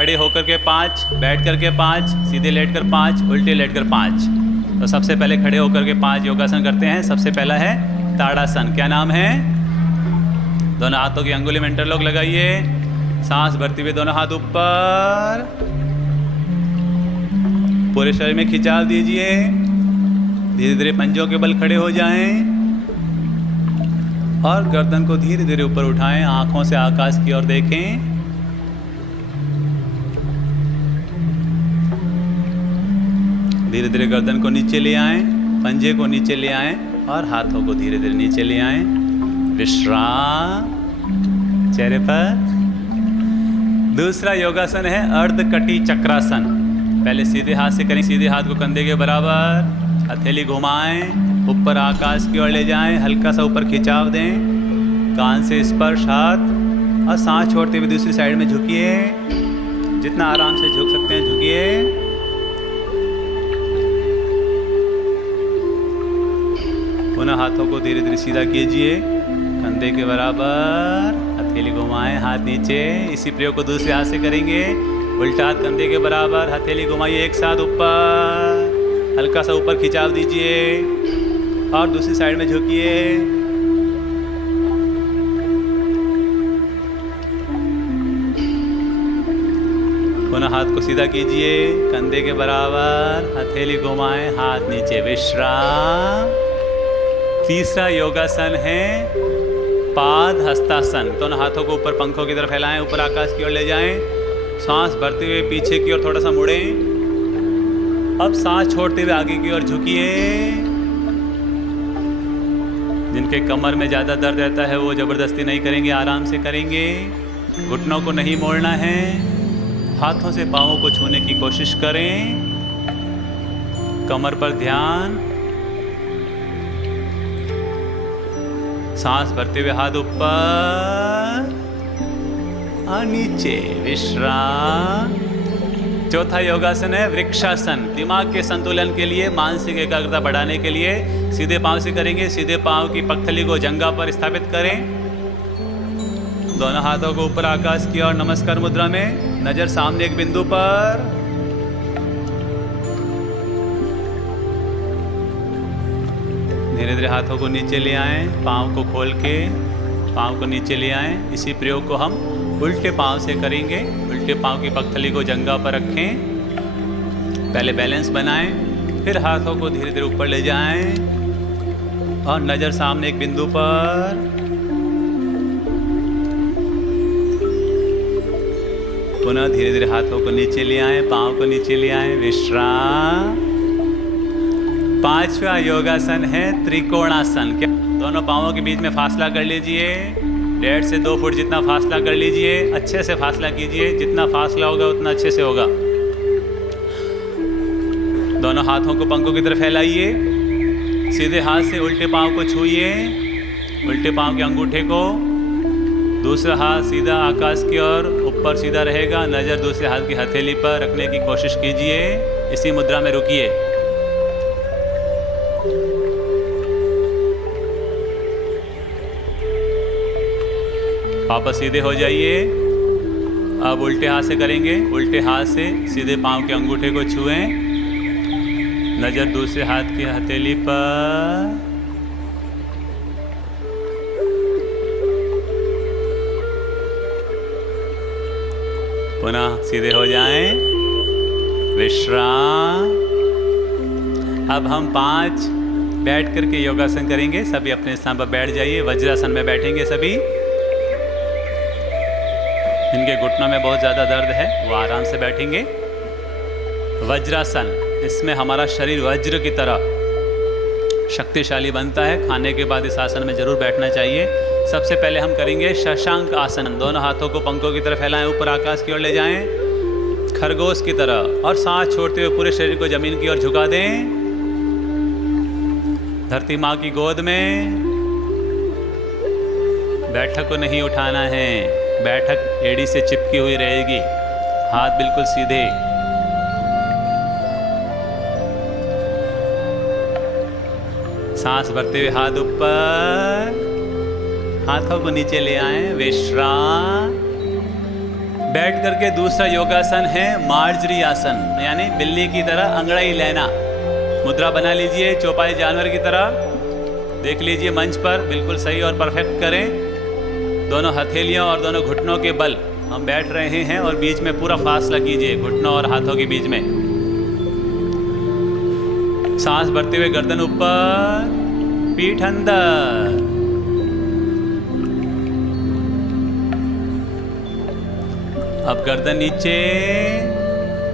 खड़े होकर के 5, बैठ करके 5, सीधे लेट कर 5, उल्टे लेट कर 5। तो सबसे पहले खड़े होकर के 5 योगासन करते हैं। सबसे पहला है ताड़ासन। क्या नाम है? दोनों हाथों की अंगुली में इंटरलॉक लगाइए। सांस भरते हुए दोनों हाथ ऊपर, पूरे शरीर में खिंचाव दीजिए। धीरे धीरे पंजों के बल खड़े हो जाएं और गर्दन को धीरे धीरे ऊपर उठाएं। आंखों से आकाश की ओर देखें। धीरे धीरे गर्दन को नीचे ले आएं, पंजे को नीचे ले आएं और हाथों को धीरे धीरे नीचे ले आएं। विश्राम चेहरे पर। दूसरा योगासन है अर्धकटी चक्रासन। पहले सीधे हाथ से करें। सीधे हाथ को कंधे के बराबर, हथेली घुमाएं, ऊपर आकाश की ओर ले जाएं, हल्का सा ऊपर खिंचाव दें, कान से स्पर्श हाथ, और सांस छोड़ते हुए दूसरी साइड में झुकिए। जितना आराम से झुक सकते हैं झुकिए। पुनः हाथों को धीरे धीरे सीधा कीजिए, कंधे के बराबर, हथेली घुमाएं, हाथ नीचे। इसी प्रयोग को दूसरे हाथ से करेंगे। उल्टा हाथ कंधे के बराबर, हथेली घुमाइए एक साथ ऊपर, हल्का सा ऊपर खिंचाव दीजिए और दूसरी साइड में झुकिए। पुनः हाथ को सीधा कीजिए, कंधे के बराबर, हथेली घुमाएं, हाथ नीचे। विश्राम। तीसरा योगासन है पाद हस्तासन। दोनों हाथों को ऊपर पंखों की तरफ फैलाएं, ऊपर आकाश की ओर ले जाएं। सांस भरते हुए पीछे की ओर थोड़ा सा मुड़ें। अब सांस छोड़ते हुए आगे की ओर झुकिए। जिनके कमर में ज़्यादा दर्द रहता है वो ज़बरदस्ती नहीं करेंगे, आराम से करेंगे। घुटनों को नहीं मोड़ना है। हाथों से पाँवों को छूने की कोशिश करें। कमर पर ध्यान। सांस भरते हुए हाथ ऊपर और नीचे। विश्राम। चौथा योगासन है वृक्षासन। दिमाग के संतुलन के लिए, मानसिक एकाग्रता बढ़ाने के लिए सीधे पांव से करेंगे। सीधे पांव की पगथली को जंघा पर स्थापित करें। दोनों हाथों को ऊपर आकाश की ओर नमस्कार मुद्रा में, नजर सामने एक बिंदु पर। धीरे धीरे हाथों को नीचे ले आएं, पाँव को खोल के पाँव को नीचे ले आएं। इसी प्रयोग को हम उल्टे पाँव से करेंगे। उल्टे पाँव की पगथली को जंघा पर रखें। पहले बैलेंस बनाएं, फिर हाथों को धीरे धीरे ऊपर ले जाएं और नज़र सामने एक बिंदु पर। पुनः धीरे धीरे हाथों को नीचे ले आएं, पाँव को नीचे ले आएं। विश्राम। पांचवा योगासन है त्रिकोणासन। क्या दोनों पाँवों के बीच में फासला कर लीजिए। 1.5 से 2 फुट जितना फासला कर लीजिए। अच्छे से फासला कीजिए। जितना फासला होगा उतना अच्छे से होगा। दोनों हाथों को पंखों की तरफ फैलाइए। सीधे हाथ से उल्टे पाँव को छूइए। उल्टे पाँव के अंगूठे को, दूसरा हाथ सीधा आकाश की ओर ऊपर सीधा रहेगा। नज़र दूसरे हाथ की हथेली पर रखने की कोशिश कीजिए। इसी मुद्रा में रुकिए। वापस सीधे हो जाइए। अब उल्टे हाथ से करेंगे। उल्टे हाथ से सीधे पाँव के अंगूठे को छुएं। नज़र दूसरे हाथ की हथेली पर। पुनः सीधे हो जाएं। विश्राम। अब हम 5 बैठ करके योगासन करेंगे। सभी अपने स्थान पर बैठ जाइए। वज्रासन में बैठेंगे सभी। जिनके घुटनों में बहुत ज़्यादा दर्द है वो आराम से बैठेंगे। वज्रासन, इसमें हमारा शरीर वज्र की तरह शक्तिशाली बनता है। खाने के बाद इस आसन में जरूर बैठना चाहिए। सबसे पहले हम करेंगे शशांक आसन। दोनों हाथों को पंखों की तरफ फैलाएं, ऊपर आकाश की ओर ले जाएं, खरगोश की तरह, और सांस छोड़ते हुए पूरे शरीर को जमीन की ओर झुका दें। धरती माँ की गोद में। बैठक को नहीं उठाना है। बैठक एड़ी से चिपकी हुई रहेगी। हाथ बिल्कुल सीधे। सांस भरते हुए हाथ ऊपर, हाथों को नीचे ले आएं। विश्राम। बैठ करके दूसरा योगासन है मार्जरी आसन, यानी बिल्ली की तरह अंगड़ाई लेना। मुद्रा बना लीजिए चौपाई जानवर की तरह, देख लीजिए मंच पर बिल्कुल सही और परफेक्ट करें। दोनों हथेलियों और दोनों घुटनों के बल हम बैठ रहे हैं और बीच में पूरा फासला कीजिए घुटनों और हाथों के बीच में। सांस भरते हुए गर्दन ऊपर, पीठ अंदर। अब गर्दन नीचे,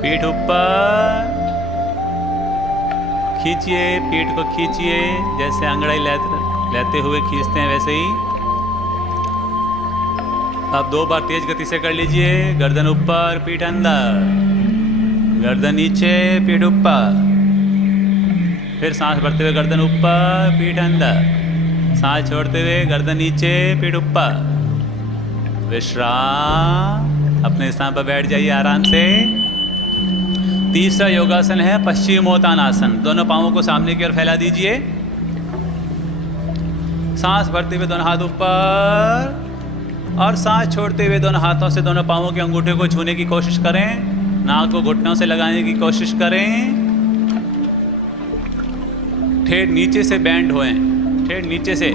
पीठ ऊपर। खींचिए पीठ को, खींचिए जैसे अंगड़ाई लेते हुए खींचते हैं वैसे ही। अब 2 बार तेज गति से कर लीजिए। गर्दन ऊपर, पीठ अंदर, गर्दन नीचे, पीठ ऊपर। फिर सांस भरते हुए गर्दन ऊपर, पीठ अंदर। सांस छोड़ते हुए गर्दन नीचे, पीठ ऊपर। विश्राम। अपने स्थान पर बैठ जाइए आराम से। तीसरा योगासन है पश्चिमोत्तानासन। दोनों पांवों को सामने की ओर फैला दीजिए। सांस भरते हुए दोनों हाथ ऊपर और सांस छोड़ते हुए दोनों हाथों से दोनों पांवों के अंगूठे को छूने की कोशिश करें। नाक को घुटनों से लगाने की कोशिश करें। ठेठ नीचे से बैंड होएं, ठेठ नीचे से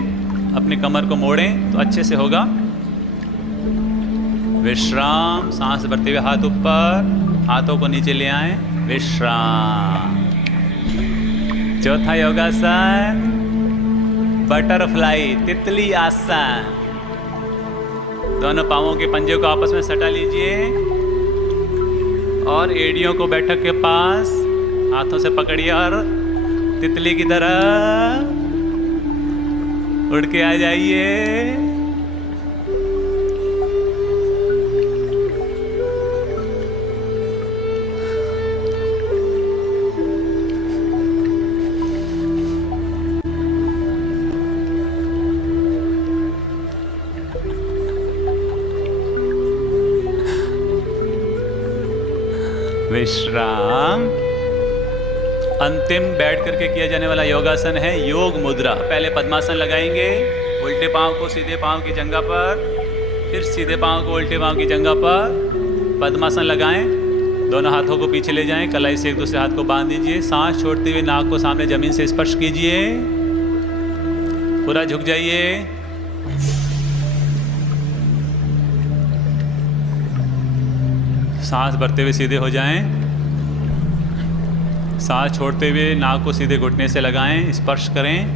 अपनी कमर को मोड़ें तो अच्छे से होगा। विश्राम। सांस भरते हुए हाथ ऊपर, हाथों को नीचे ले आएं। विश्राम। चौथा योगासन बटरफ्लाई, तितली आसन। दोनों पांवों के पंजे को आपस में सटा लीजिए और एड़ियों को बैठक के पास हाथों से पकड़िए और तितली की तरह उड़ के आ जाइए। विश्राम। अंतिम बैठ करके किया जाने वाला योगासन है योग मुद्रा। पहले पद्मासन लगाएंगे, उल्टे पांव को सीधे पांव की जंघा पर, फिर सीधे पांव को उल्टे पांव की जंघा पर पद्मासन लगाएं। दोनों हाथों को पीछे ले जाएं, कलाई से एक दूसरे हाथ को बांध दीजिए। सांस छोड़ते हुए नाक को सामने जमीन से स्पर्श कीजिए। पूरा झुक जाइए। सांस भरते हुए सीधे हो जाएं। सांस छोड़ते हुए नाक को सीधे घुटने से लगाएं, स्पर्श करें।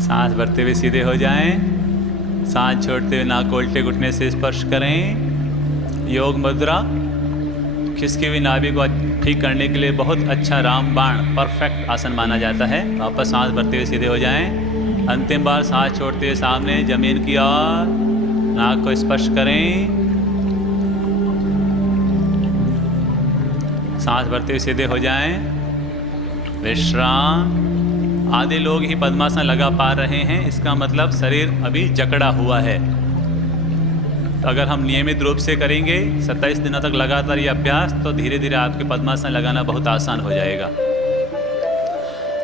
सांस भरते हुए सीधे हो जाएं। सांस छोड़ते हुए नाक को उल्टे घुटने से स्पर्श करें। योग मुद्रा खिसकी हुई नाभि को ठीक करने के लिए बहुत अच्छा रामबाण परफेक्ट आसन माना जाता है। वापस सांस भरते हुए सीधे हो जाएं। अंतिम बार सांस छोड़ते हुए सामने जमीन की ओर नाक को स्पर्श करें। सांस भरते हुए सीधे हो जाएं। विश्राम। आधे लोग ही पद्मासन लगा पा रहे हैं, इसका मतलब शरीर अभी जकड़ा हुआ है। तो अगर हम नियमित रूप से करेंगे 27 दिनों तक लगातार ये अभ्यास, तो धीरे धीरे आपके पद्मासन लगाना बहुत आसान हो जाएगा।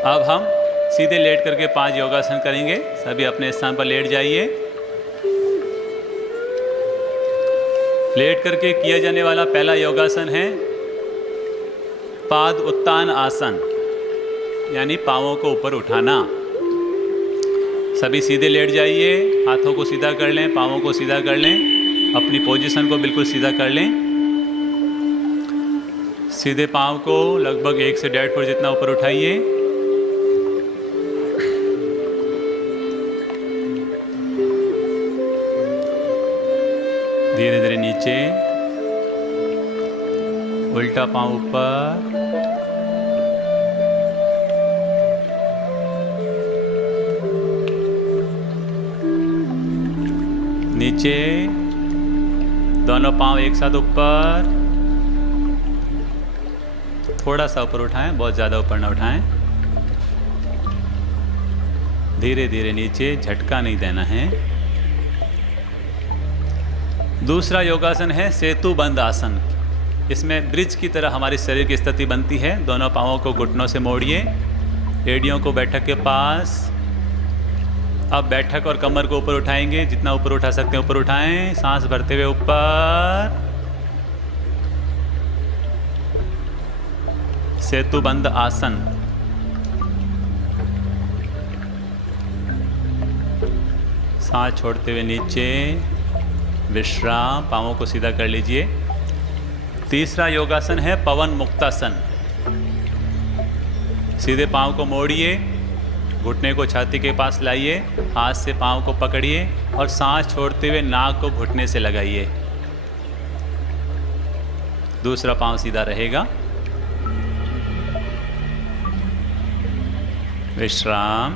अब हम सीधे लेट करके 5 योगासन करेंगे। सभी अपने स्थान पर लेट जाइए। लेट करके किया जाने वाला पहला योगासन है पाद उत्तान आसन, यानी पांवों को ऊपर उठाना। सभी सीधे लेट जाइए। हाथों को सीधा कर लें, पांवों को सीधा कर लें, अपनी पोजीशन को बिल्कुल सीधा कर लें। सीधे पांव को लगभग 1 से 1.5 फुट जितना ऊपर उठाइए। धीरे धीरे नीचे, उल्टा पांव ऊपर, नीचे, दोनों पांव एक साथ ऊपर। थोड़ा सा ऊपर उठाएं, बहुत ज़्यादा ऊपर ना उठाएं। धीरे धीरे नीचे, झटका नहीं देना है। दूसरा योगासन है सेतु बंद आसन। इसमें ब्रिज की तरह हमारे शरीर की स्थिति बनती है। दोनों पांवों को घुटनों से मोड़िए, एड़ियों को बैठक के पास, अब बैठक और कमर को ऊपर उठाएंगे, जितना ऊपर उठा सकते हैं ऊपर उठाएं। सांस भरते हुए ऊपर। सेतुबंध आसन। सांस छोड़ते हुए नीचे विश्राम। पाँवों को सीधा कर लीजिए। तीसरा योगासन है पवन मुक्तासन। सीधे पाँव को मोड़िए, घुटने को छाती के पास लाइए, हाथ से पाँव को पकड़िए और सांस छोड़ते हुए नाक को घुटने से लगाइए। दूसरा पाँव सीधा रहेगा। विश्राम।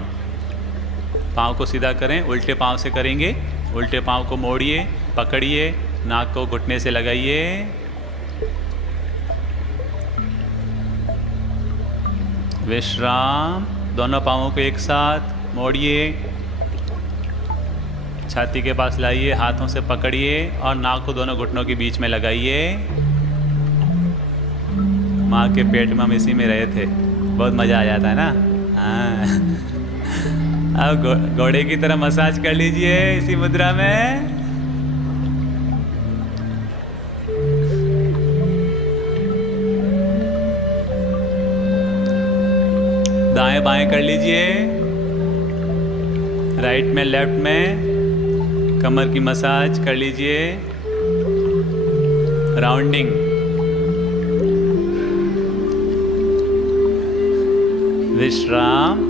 पाँव को सीधा करें, उल्टे पाँव से करेंगे। उल्टे पाँव को मोड़िए, पकड़िए, नाक को घुटने से लगाइए। विश्राम। दोनों पाँवों को एक साथ मोड़िए, छाती के पास लाइए, हाथों से पकड़िए और नाक को दोनों घुटनों के बीच में लगाइए। माँ के पेट में हम इसी में रहे थे, बहुत मज़ा आ जाता है ना। हाँ। अब घोड़े की तरह मसाज कर लीजिए इसी मुद्रा में। दाएं बाएं कर लीजिए, राइट में लेफ्ट में। कमर की मसाज कर लीजिए, राउंडिंग। विश्राम।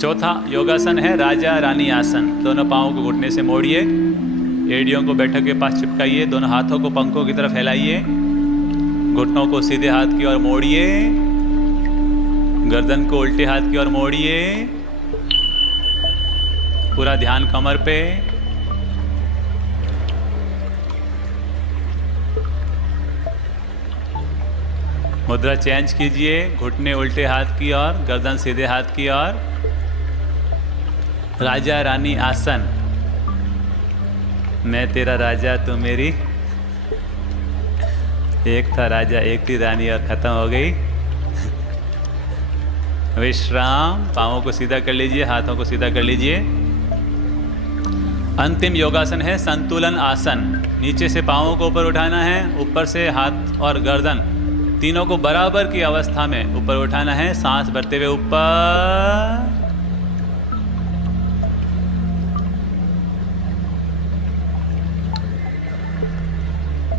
चौथा योगासन है राजा रानी आसन। दोनों पाँवों को घुटने से मोड़िए, एड़ियों को बैठक के पास चिपकाइए, दोनों हाथों को पंखों की तरफ फैलाइए, घुटनों को सीधे हाथ की ओर मोड़िए, गर्दन को उल्टे हाथ की ओर मोड़िए। पूरा ध्यान कमर पे। मुद्रा चेंज कीजिए, घुटने उल्टे हाथ की ओर, गर्दन सीधे हाथ की ओर। राजा रानी आसन। मैं तेरा राजा, तू मेरी। एक था राजा, एक थी रानी और खत्म हो गई। विश्राम। पाँवों को सीधा कर लीजिए, हाथों को सीधा कर लीजिए। अंतिम योगासन है संतुलन आसन। नीचे से पाँवों को ऊपर उठाना है, ऊपर से हाथ और गर्दन तीनों को बराबर की अवस्था में ऊपर उठाना है। सांस भरते हुए ऊपर।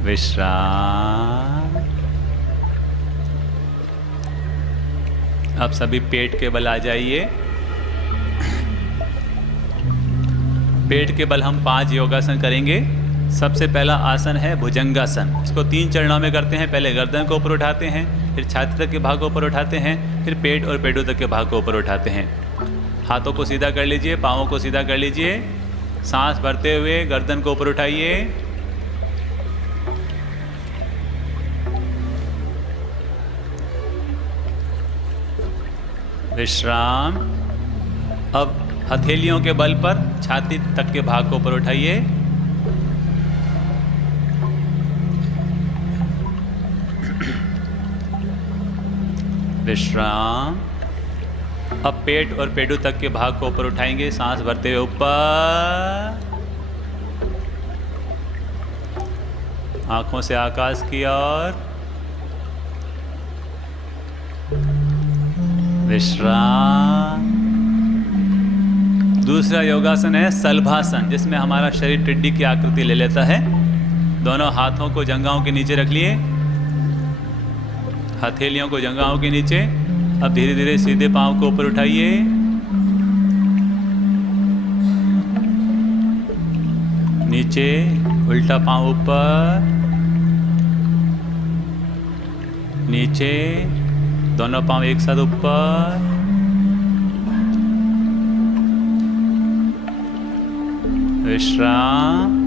विश्राम। अब सभी पेट के बल आ जाइए। पेट के बल हम 5 योगासन करेंगे। सबसे पहला आसन है भुजंगासन। इसको 3 चरणों में करते हैं। पहले गर्दन को ऊपर उठाते हैं, फिर छाती तक के भाग को ऊपर उठाते हैं, फिर पेट और पेटों तक के भाग को ऊपर उठाते हैं। हाथों को सीधा कर लीजिए, पाँवों को सीधा कर लीजिए। सांस भरते हुए गर्दन को ऊपर उठाइए। विश्राम। अब हथेलियों के बल पर छाती तक के भाग को ऊपर उठाइए। विश्राम। अब पेट और पेटों तक के भाग को ऊपर उठाएंगे, सांस भरते हुए ऊपर। आंखों से आकाश की ओर। विश्राम। दूसरा योगासन है सलभासन, जिसमें हमारा शरीर टिड्डी की आकृति ले लेता है। दोनों हाथों को जंघाओं के नीचे रख लिए, हथेलियों को जंघाओं के नीचे। अब धीरे धीरे सीधे पांव को ऊपर उठाइए। नीचे, उल्टा पांव ऊपर, नीचे, दोनों पांव एक साथ ऊपर। विश्राम।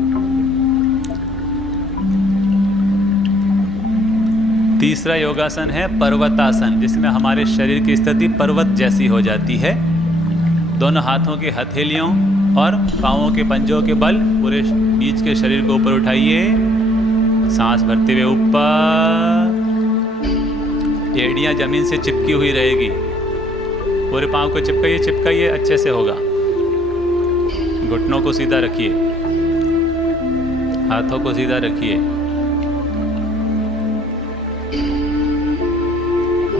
तीसरा योगासन है पर्वतासन, जिसमें हमारे शरीर की स्थिति पर्वत जैसी हो जाती है। दोनों हाथों की हथेलियों और पांवों के पंजों के बल पूरे बीच के शरीर को ऊपर उठाइए। सांस भरते हुए ऊपर। एड़ियाँ जमीन से चिपकी हुई रहेगी। पूरे पाँव को चिपकाइए चिपकाइए, अच्छे से होगा। घुटनों को सीधा रखिए, हाथों को सीधा रखिए।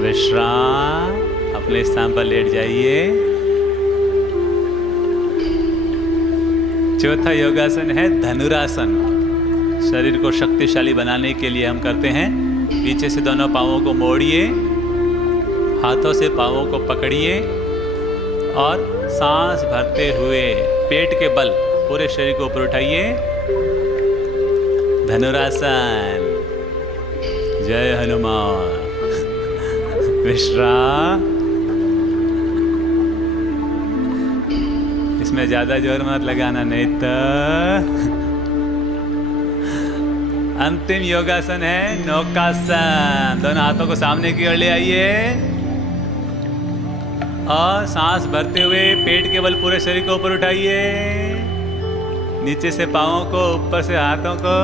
विश्राम, अपने स्थान पर लेट जाइए। चौथा योगासन है धनुरासन। शरीर को शक्तिशाली बनाने के लिए हम करते हैं। पीछे से दोनों पाँवों को मोड़िए, हाथों से पाँवों को पकड़िए और सांस भरते हुए पेट के बल पूरे शरीर को ऊपर उठाइए। धनुरासन। जय हनुमान। विश्राम। इसमें ज्यादा जोर मत लगाना, नहीं तो। अंतिम योगासन है नौकासन। दोनों हाथों को सामने की ओर ले आइए और सांस भरते हुए पेट के बल पूरे शरीर को ऊपर उठाइए। नीचे से पाँवों को, ऊपर से हाथों को।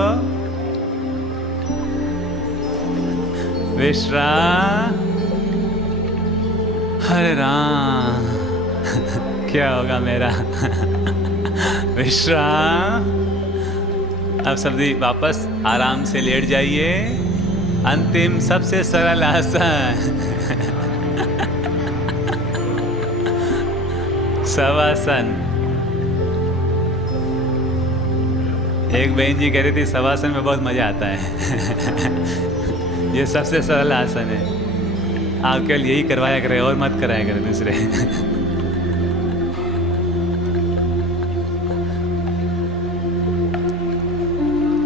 विश्राम। हरे राम। क्या होगा मेरा। विश्राम। अब सभी वापस आराम से लेट जाइए। अंतिम सबसे सरल आसन शवासन। एक बहन जी कह रही थी शवासन में बहुत मजा आता है। ये सबसे सरल आसन है। आप केवल यही करवाया करें और मत कराया करें दूसरे।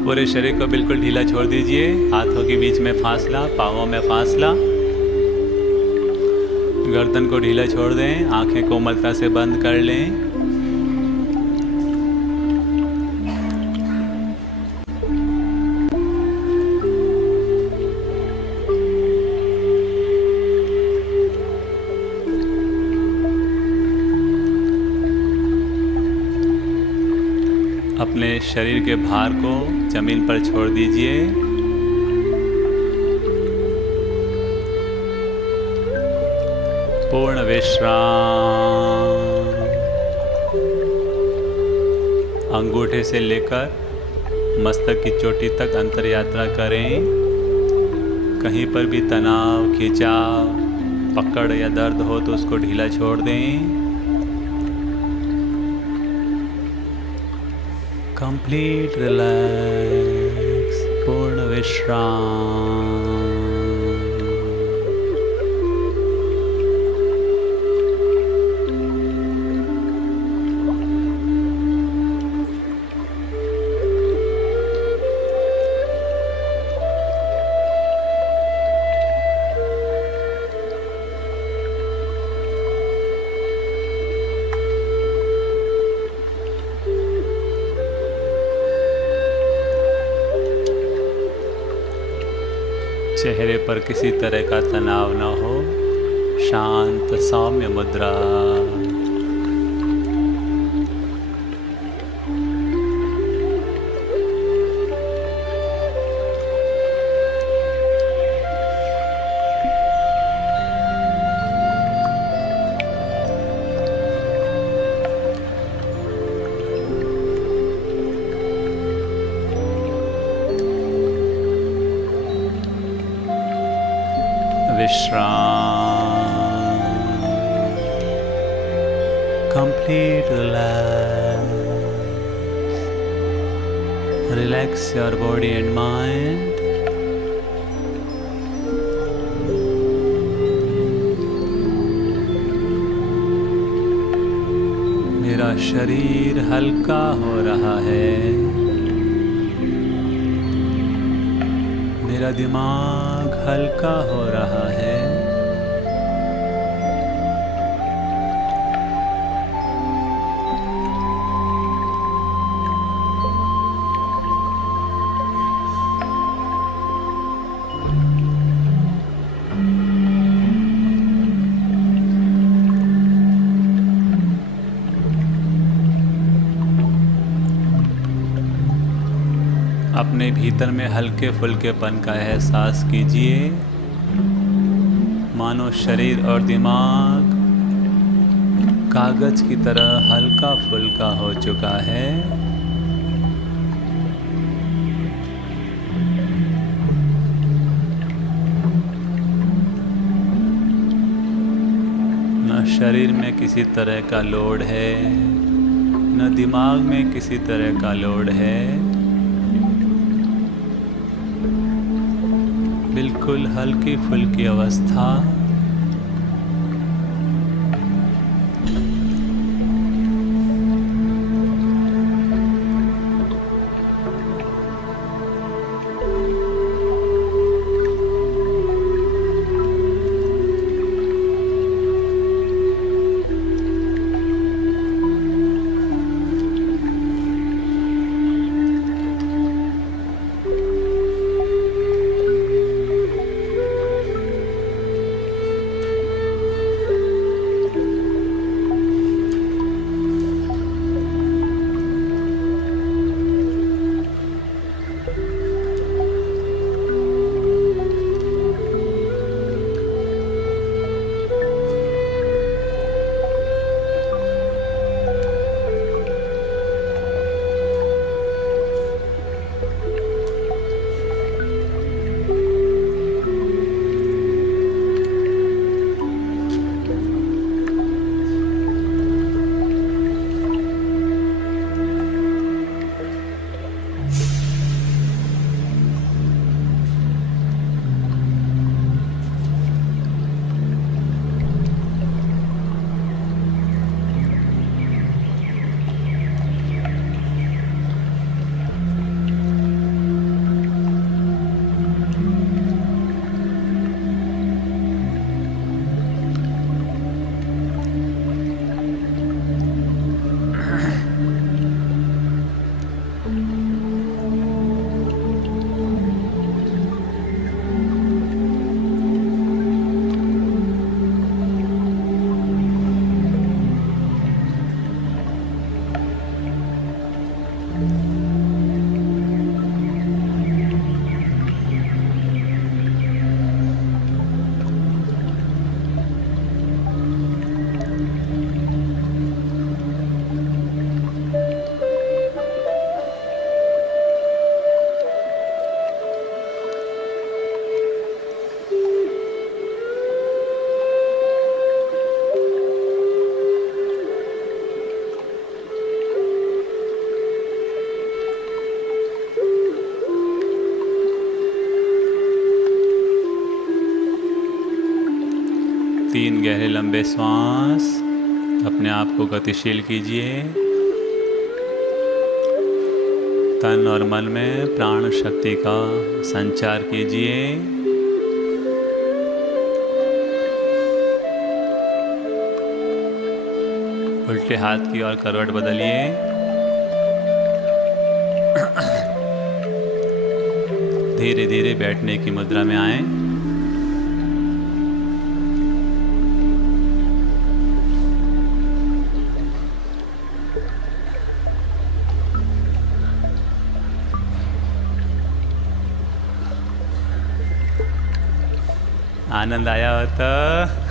पूरे शरीर को बिल्कुल ढीला छोड़ दीजिए। हाथों के बीच में फासला, पाँवों में फासला। गर्दन को ढीला छोड़ दें। आंखें कोमलता से बंद कर लें। अपने शरीर के भार को जमीन पर छोड़ दीजिए। पूर्ण विश्राम। अंगूठे से लेकर मस्तक की चोटी तक अंतर यात्रा करें। कहीं पर भी तनाव, खिंचाव, पकड़ या दर्द हो तो उसको ढीला छोड़ दें। कंप्लीट रिलैक्स, पूर्ण विश्राम। चेहरे पर किसी तरह का तनाव न हो। शांत सौम्य मुद्रा। विश्राम। Complete relax. Relax your body and mind. मेरा शरीर हल्का हो रहा है। मेरा दिमाग हल्का हो रहा है। अपने भीतर में हल्के फुल्केपन का एहसास कीजिए। मानो शरीर और दिमाग कागज की तरह हल्का फुल्का हो चुका है। न शरीर में किसी तरह का लोड है, न दिमाग में किसी तरह का लोड है। बिल्कुल हल्की फुल्की अवस्था। तीन गहरे लंबे श्वास। अपने आप को गतिशील कीजिए। तन और मन में प्राण शक्ति का संचार कीजिए। उल्टे हाथ की ओर करवट बदलिए। धीरे धीरे बैठने की मुद्रा में आएं। आनंद आया हो तो